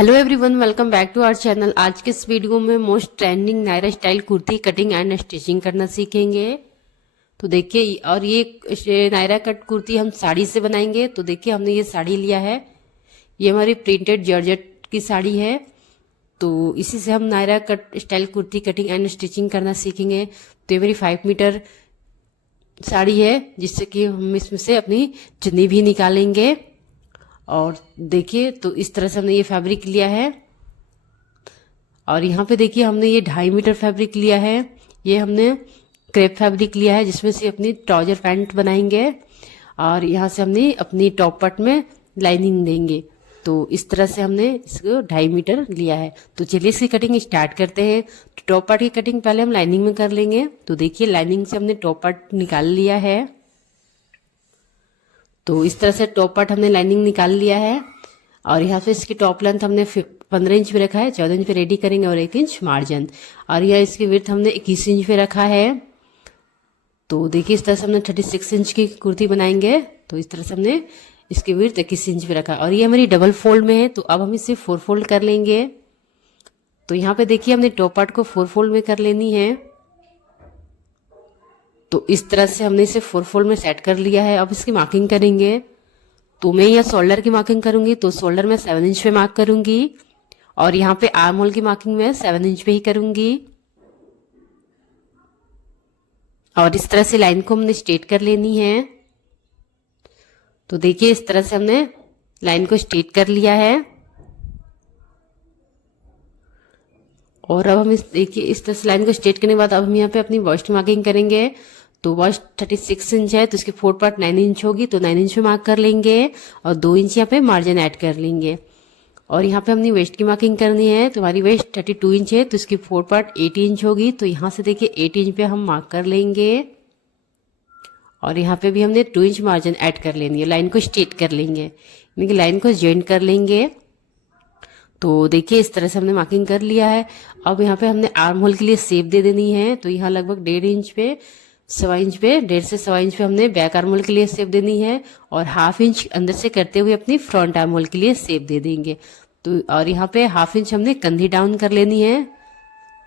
Hello everyone, welcome back to our channel. आज के इस वीडियो में most trending Naira style kurti cutting and stitching करना सीखेंगे। तो देखिए, और ये नायरा कट कुर्ती हम साड़ी से बनाएंगे। तो देखिए, हमने ये साड़ी लिया है, ये हमारी प्रिंटेड जॉर्जेट की साड़ी है। तो इसी से हम Naira cut style kurti cutting and stitching करना सीखेंगे। तो ये मेरी 5 मीटर साड़ी है, जिससे कि हम इसमें से अपनी चुन्नी भी निकालेंगे। और देखिए, तो इस तरह से हमने ये फैब्रिक लिया है। और यहाँ पे देखिए, हमने ये 2.5 मीटर फैब्रिक लिया है। ये हमने क्रेप फैब्रिक लिया है, जिसमें से अपनी ट्राउजर पैंट बनाएंगे। और यहाँ से हमने अपनी टॉप पार्ट में लाइनिंग देंगे। तो इस तरह से हमने इसको 2.5 मीटर लिया है। तो चलिए इसकी कटिंग स्टार्ट करते हैं। तो टॉप पार्ट की कटिंग पहले हम लाइनिंग में कर लेंगे। तो देखिए, लाइनिंग से हमने टॉप पार्ट निकाल लिया है। तो इस तरह से टॉप पार्ट हमने लाइनिंग निकाल लिया है। और यहाँ पे इसकी टॉप लेंथ हमने 15 इंच पे रखा है, 14 इंच पे रेडी करेंगे और 1 इंच मार्जिन। और यह इसकी विड्थ हमने 21 इंच पे रखा है। तो देखिए, इस तरह से हमने 36 इंच की कुर्ती बनाएंगे। तो इस तरह से हमने इसकी विड्थ 21 इंच पे रखा। और ये हमारी डबल फोल्ड में है, तो अब हम इसे 4 फोल्ड कर लेंगे। तो यहाँ पे देखिए, हमने टॉप पार्ट को 4 फोल्ड में कर लेनी है। तो इस तरह से हमने इसे 4 फोल्ड में सेट कर लिया है। अब इसकी मार्किंग करेंगे। तो मैं यहाँ शोल्डर की मार्किंग करूंगी। तो शोल्डर में 7 इंच पे मार्क करूंगी। और यहाँ पे आर्म होल की मार्किंग में 7 इंच पे ही करूंगी। और इस तरह से लाइन को हमने स्ट्रेट कर लेनी है। तो देखिए, इस तरह से हमने लाइन को स्ट्रेट कर लिया है। और अब हम देखिए, इस तरह से लाइन को स्ट्रेट करने के बाद अब हम यहाँ पे अपनी वॉस्ट मार्किंग करेंगे। तो वॉस्ट 36 इंच है, तो इसकी 4 पार्ट 9 इंच होगी। तो 9 इंच पे मार्क कर लेंगे और 2 इंच यहाँ पे मार्जिन ऐड कर लेंगे। और यहाँ पे हमने वेस्ट की मार्किंग करनी है। तो हमारी वेस्ट 32 इंच है, तो इसकी 4 पार्ट 8 इंच होगी। तो यहाँ से देखिए 8 इंच पे हम मार्क कर लेंगे। और यहाँ पे भी हमने 2 इंच मार्जिन ऐड कर लेनी है। लाइन को स्ट्रेट कर लेंगे, यानी कि लाइन को ज्वाइन कर लेंगे। तो देखिए, इस तरह से हमने मार्किंग कर लिया है। अब यहाँ पे हमने आर्म होल के लिए शेप दे देनी है। तो यहाँ लगभग 1.5 इंच पे 1.5 से 1.25 इंच पे हमने बैक आर्म होल के लिए शेप देनी है। और 1/2 इंच अंदर से करते हुए अपनी फ्रंट आर्म होल के लिए शेप दे देंगे। तो और यहाँ पे 1/2 इंच हमने कंधी डाउन कर लेनी है।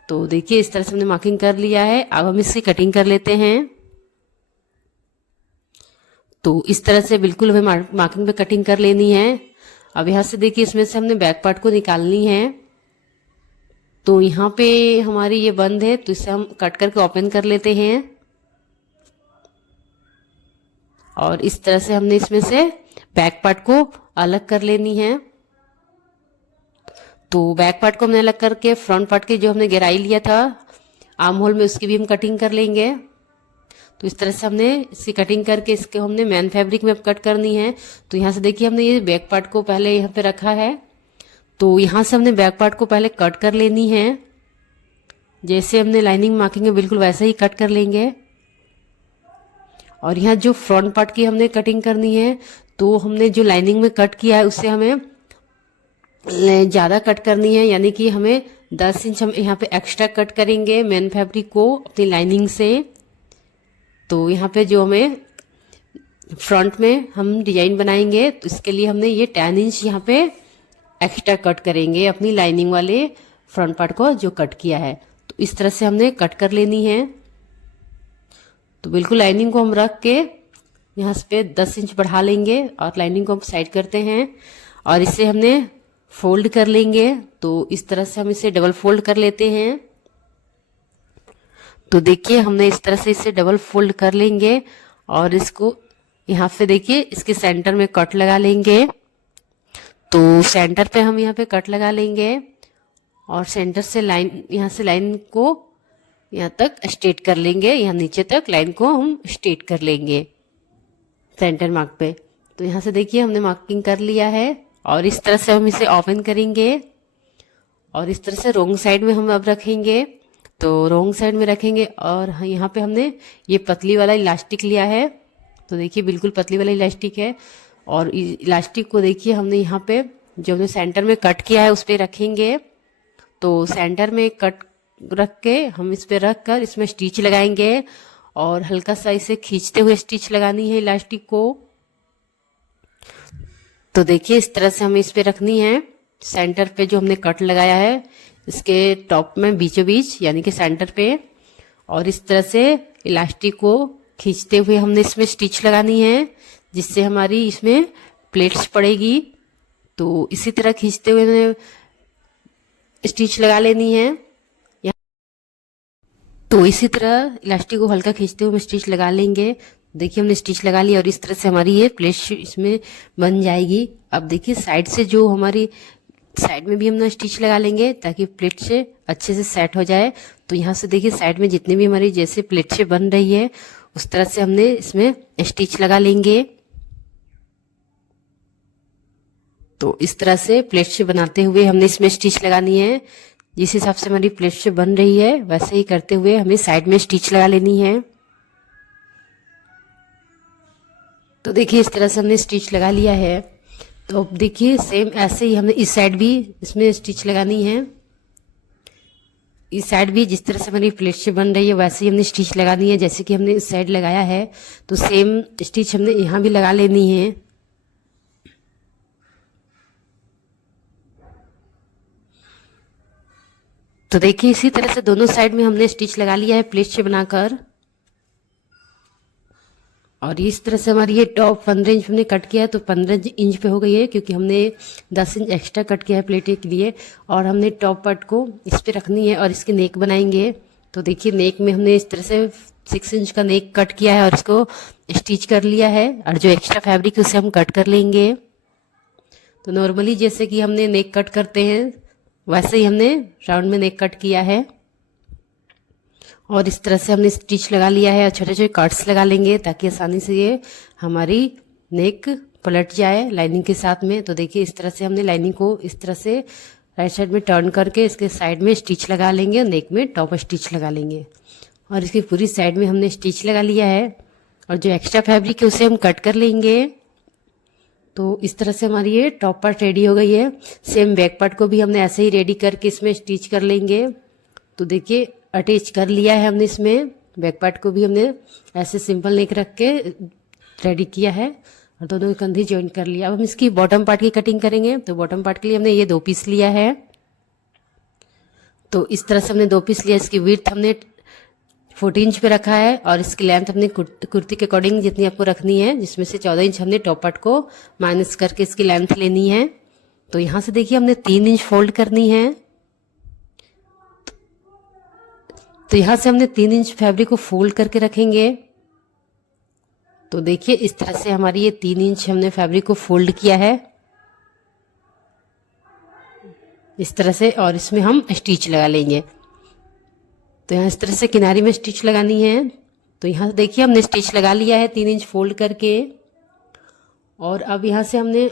तो देखिए, इस तरह से हमने मार्किंग कर लिया है। अब हम इसकी कटिंग कर लेते हैं। तो इस तरह से बिल्कुल हमें मार्किंग पे कटिंग कर लेनी है। अब यहाँ से देखिए, इसमें से हमने बैक पार्ट को निकालनी है। तो यहाँ पे हमारी ये बंद है, तो इसे हम कट करके ओपन कर लेते हैं। और इस तरह से हमने इसमें से बैक पार्ट को अलग कर लेनी है। तो बैक पार्ट को हमने अलग करके फ्रंट पार्ट की जो हमने गहराई लिया था आर्म होल में, उसकी भी हम कटिंग कर लेंगे। तो इस तरह से हमने इसकी कटिंग करके इसके हमने मेन फैब्रिक में कट करनी है। तो यहाँ से देखिए, हमने ये बैक पार्ट को पहले यहाँ पे रखा है। तो यहाँ से हमने बैक पार्ट को पहले कट कर लेनी है। जैसे हमने लाइनिंग मार्किंग है, बिल्कुल वैसे ही कट कर लेंगे। और यहाँ जो फ्रंट पार्ट की हमने कटिंग करनी है, तो हमने जो लाइनिंग में कट किया है उससे हमें ज़्यादा कट करनी है, यानी कि हमें 10 इंच हम यहाँ पे एक्स्ट्रा कट करेंगे मेन फैब्रिक को अपनी लाइनिंग से। तो यहाँ पे जो हमें फ्रंट में हम डिजाइन बनाएंगे, तो इसके लिए हमने ये 10 इंच यहाँ पे एक्स्ट्रा कट करेंगे अपनी लाइनिंग वाले फ्रंट पार्ट को जो कट किया है। तो इस तरह से हमने कट कर लेनी है। तो बिल्कुल लाइनिंग को हम रख के यहाँ पे 10 इंच बढ़ा लेंगे और लाइनिंग को हम साइड करते हैं। और इसे हमने फोल्ड कर लेंगे। तो इस तरह से हम इसे डबल फोल्ड कर लेते हैं। तो देखिए, हमने इस तरह से इसे डबल फोल्ड कर लेंगे। और इसको यहाँ पे देखिए, इसके सेंटर में कट लगा लेंगे। तो सेंटर पे हम यहाँ पे कट लगा लेंगे। और सेंटर से लाइन, यहाँ से लाइन को यहाँ तक स्ट्रेट कर लेंगे। यहाँ नीचे तक लाइन को हम स्ट्रेट कर लेंगे सेंटर मार्क पे। तो यहाँ से देखिए, हमने मार्किंग कर लिया है। और इस तरह से हम इसे ओपन करेंगे। और इस तरह से रोंग साइड में हम अब रखेंगे। तो रोंग साइड में रखेंगे। और यहाँ पे हमने ये पतली वाला इलास्टिक लिया है। तो देखिए, बिल्कुल पतली वाला इलास्टिक है। और इलास्टिक को देखिए, हमने यहाँ पे जो हमने सेंटर में कट किया है उस पर रखेंगे। तो सेंटर में कट रख के हम इस पे रख कर इसमें स्टिच लगाएंगे। और हल्का सा इसे खींचते हुए स्टिच लगानी है इलास्टिक को। तो देखिए, इस तरह से हमें इस पे रखनी है। सेंटर पे जो हमने कट लगाया है इसके टॉप में बीचों बीच यानी कि सेंटर पे, और इस तरह से इलास्टिक को खींचते हुए हमने इसमें स्टिच लगानी है, जिससे हमारी इसमें प्लेट्स पड़ेगी। तो इसी तरह खींचते हुए हमें स्टिच लगा लेनी है। तो इसी तरह इलास्टिक को हल्का खींचते हुए हम स्टिच लगा लेंगे। देखिए हमने स्टिच लगा लिया और इस तरह से हमारी ये प्लेट इसमें बन जाएगी। अब देखिए साइड से जो हमारी साइड में भी हम स्टिच लगा लेंगे ताकि प्लेट से अच्छे से सेट हो जाए। तो यहाँ से देखिए साइड में जितनी भी हमारी जैसे प्लेट से बन रही है उस तरह से हमने इसमें स्टिच लगा लेंगे। तो इस तरह से प्लेट से बनाते हुए हमने इसमें स्टिच लगानी है। जिस हिसाब से हमारी प्लेट से बन रही है वैसे ही करते हुए हमें साइड में स्टिच लगा लेनी है। तो देखिए इस तरह से हमने स्टिच लगा लिया है। तो अब देखिए सेम ऐसे ही हमें इस साइड भी इसमें स्टिच लगानी है। इस साइड भी जिस तरह से हमारी प्लेट से बन रही है वैसे ही हमने स्टिच लगानी है, जैसे कि हमने इस साइड लगाया है तो सेम स्टिच हमने यहाँ भी लगा लेनी है। तो देखिए इसी तरह से दोनों साइड में हमने स्टिच लगा लिया है प्लेट से बनाकर। और इस तरह से हमारी ये टॉप 15 इंच हमने कट किया है तो 15 इंच पे हो गई है, क्योंकि हमने 10 इंच एक्स्ट्रा कट किया है प्लेट के लिए। और हमने टॉप पार्ट को इस पे रखनी है और इसकी नेक बनाएंगे। तो देखिए नेक में हमने इस तरह से 6 इंच का नेक कट किया है और इसको स्टिच कर लिया है, और जो एक्स्ट्रा फैब्रिक है उसे हम कट कर लेंगे। तो नॉर्मली जैसे कि हमने नेक कट करते हैं वैसे ही हमने राउंड में नेक कट किया है। और इस तरह से हमने स्टिच लगा लिया है और छोटे छोटे कट्स लगा लेंगे ताकि आसानी से ये हमारी नेक पलट जाए लाइनिंग के साथ में। तो देखिए इस तरह से हमने लाइनिंग को इस तरह से राइट साइड में टर्न करके इसके साइड में स्टिच लगा लेंगे और नेक में टॉप स्टिच लगा लेंगे। और इसकी पूरी साइड में हमने स्टिच लगा लिया है और जो एक्स्ट्रा फैब्रिक है उसे हम कट कर लेंगे। तो इस तरह से हमारी ये टॉप पार्ट रेडी हो गई है। सेम बैक पार्ट को भी हमने ऐसे ही रेडी करके इसमें स्टिच कर लेंगे। तो देखिए अटैच कर लिया है हमने इसमें, बैक पार्ट को भी हमने ऐसे सिंपल नेक रख के रेडी किया है और दोनों कंधे ज्वाइन कर लिया। अब हम इसकी बॉटम पार्ट की कटिंग करेंगे। तो बॉटम पार्ट के लिए हमने ये 2 पीस लिया है। तो इस तरह से हमने 2 पीस लिया। इसकी विड्थ हमने 14 इंच पे रखा है और इसकी लेंथ हमने कुर्ती के अकॉर्डिंग जितनी आपको रखनी है, जिसमें से 14 इंच हमने टॉप पार्ट को माइनस करके इसकी लेंथ लेनी है। तो यहाँ से देखिए हमने 3 इंच फोल्ड करनी है। तो यहाँ से हमने 3 इंच फैब्रिक को फोल्ड करके रखेंगे। तो देखिए इस तरह से हमारी ये 3 इंच हमने फैब्रिक को फोल्ड किया है इस तरह से, और इसमें हम स्टिच लगा लेंगे। तो यहाँ इस तरह से किनारे में स्टिच लगानी है। तो यहाँ से देखिए हमने स्टिच लगा लिया है 3 इंच फोल्ड करके। और अब यहाँ से हमने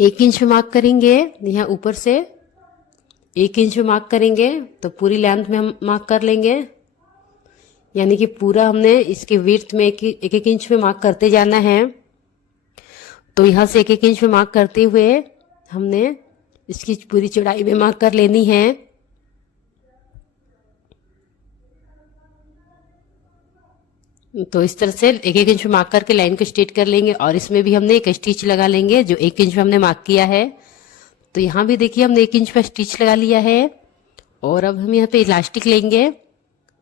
1 इंच पे मार्क करेंगे। यहाँ ऊपर से 1 इंच पे मार्क करेंगे तो पूरी लेंथ में हम मार्क कर लेंगे, यानी कि पूरा हमने इसके विड्थ में एक एक इंच पे मार्क करते जाना है। तो यहाँ से 1 इंच पे मार्क करते हुए हमने इसकी पूरी चौड़ाई में मार्क कर लेनी है। तो इस तरह से 1 इंच पे मार्क करके लाइन को स्ट्रेट कर लेंगे और इसमें भी हमने एक स्टिच लगा लेंगे जो 1 इंच पे हमने मार्क किया है। तो यहाँ भी देखिए हमने 1 इंच पे स्टिच लगा लिया है। और अब हम यहाँ पे इलास्टिक लेंगे।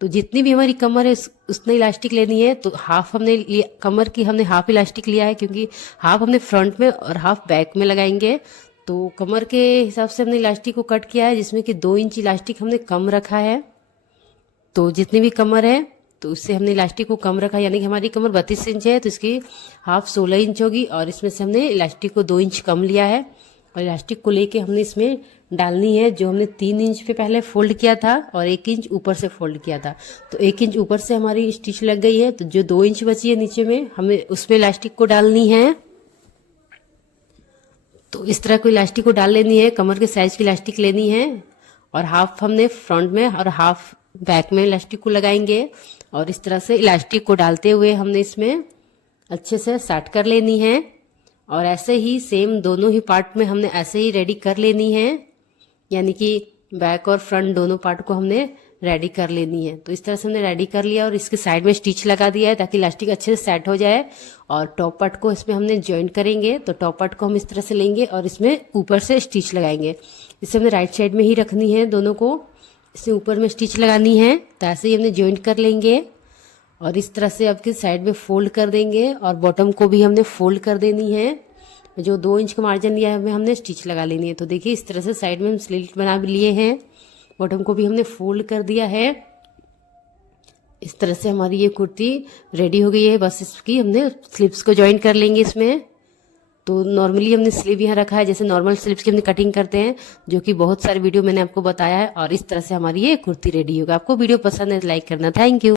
तो जितनी भी हमारी कमर है उतनी इलास्टिक लेनी है। तो हाफ हमने कमर की हमने हाफ इलास्टिक लिया है, क्योंकि हाफ हमने फ्रंट में और हाफ बैक में लगाएंगे। तो कमर के हिसाब से हमने इलास्टिक को कट किया है, जिसमें कि 2 इंच इलास्टिक हमने कम रखा है। तो जितनी भी कमर है तो उससे हमने इलास्टिक को कम रखा, यानी कि हमारी कमर 32 इंच है तो इसकी हाफ 16 इंच होगी। और इसमें से हमने इलास्टिक को 2 इंच कम लिया है और इलास्टिक को लेके हमने इसमें डालनी है, जो हमने 3 इंच पे पहले फोल्ड किया था और 1 इंच ऊपर से फोल्ड किया था। तो 1 इंच ऊपर से हमारी स्टिच लग गई है। तो जो 2 इंच बची है नीचे में हमें उसमें इलास्टिक को डालनी है। तो इस तरह को इलास्टिक को डाल लेनी है, कमर के साइज की इलास्टिक लेनी है और हाफ हमने फ्रंट में और हाफ बैक में इलास्टिक को लगाएंगे। और इस तरह से इलास्टिक को डालते हुए हमने इसमें अच्छे से सेट कर लेनी है। और ऐसे ही सेम दोनों ही पार्ट में हमने ऐसे ही रेडी कर लेनी है, यानी कि बैक और फ्रंट दोनों पार्ट को हमने रेडी कर लेनी है। तो इस तरह से हमने रेडी कर लिया और इसके साइड में स्टिच लगा दिया है ताकि इलास्टिक अच्छे से सेट हो जाए। और टॉप पार्ट को इसमें हमने जॉइंट करेंगे। तो टॉप पार्ट को हम इस तरह से लेंगे और इसमें ऊपर से स्टिच लगाएंगे। इसे हमने राइट साइड में ही रखनी है, दोनों को इसमें ऊपर में स्टिच लगानी है। तो ऐसे ही हमने जॉइंट कर लेंगे और इस तरह से आपके साइड में फोल्ड कर देंगे और बॉटम को भी हमने फोल्ड कर देनी है। जो 2 इंच का मार्जिन लिया है हमने स्टिच लगा लेनी है। तो देखिए इस तरह से साइड में हम स्लिट बना भी लिए हैं, बॉटम को भी हमने फोल्ड कर दिया है। इस तरह से हमारी ये कुर्ती रेडी हो गई है। बस इसकी हमने स्लीव्स को ज्वाइन कर लेंगे इसमें। तो नॉर्मली हमने स्लीव यहाँ रखा है, जैसे नॉर्मल स्लीव्स की हमने कटिंग करते हैं, जो कि बहुत सारे वीडियो मैंने आपको बताया है। और इस तरह से हमारी ये कुर्ती रेडी होगा। आपको वीडियो पसंद है तो लाइक करना। Thank you.